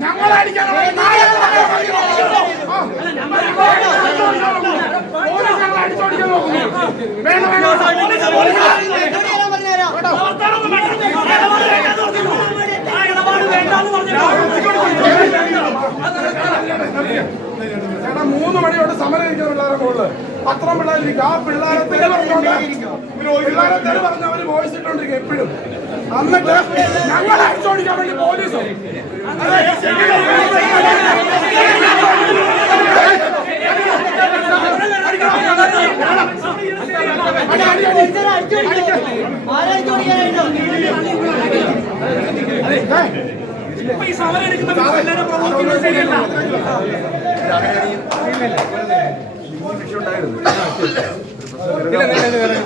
ഞങ്ങളടിക്കാൻ ചേട്ടാ മൂന്ന് മണിയോട് സമരം ഇരിക്കുന്ന പിള്ളേരെ മുകളിൽ. പത്രം പിള്ളേരിക്കും ആ പിള്ളേരെ തെറി പറഞ്ഞോണ്ട് പിള്ളേരെ തെറി പറഞ്ഞ അവർ വോയിസ് ഇട്ടോണ്ടിരിക്കും എപ്പോഴും. എന്നിട്ട് ഞങ്ങൾ അടിച്ചോടിക്കാൻ വേണ്ടി പോലീസ്. ഇപ്പൊ ഈ സമരം എടുക്കുമ്പോൾ എല്ലാവരും പ്രവർത്തിക്കുന്നത് ശരിയല്ല.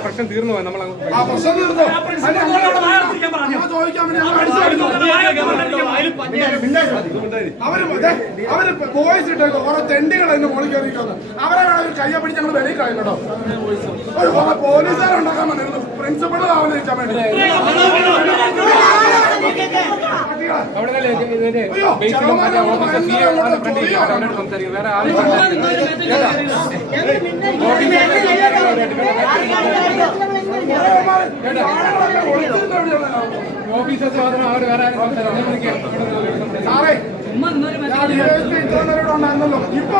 പ്രശ്നം തീർന്നു പോയി. നമ്മൾ അവർ വോയിസ് ഇട്ടേക്കോ. കുറെ തെണ്ടികൾ അതിന്റെ മുകളിൽ കയറിയിരിക്കുന്നു അവരെ വേണമെങ്കിൽ ഒരു കയ്യെ പിടിച്ച് ഞങ്ങൾ വെളിയിൽ കളയും കേട്ടോ. ഒരു കുറെ പോലീസുകാരെ ഉണ്ടാക്കാൻ വന്നിരുന്നു പ്രിൻസിപ്പൾ ആവുന്നയിച്ചാൻ വേണ്ടി. ഓഫീസേഴ്സ് മാത്രം അവർ വേറെ ആരും സംസാരിക്കും സാറേ ഇപ്പൊ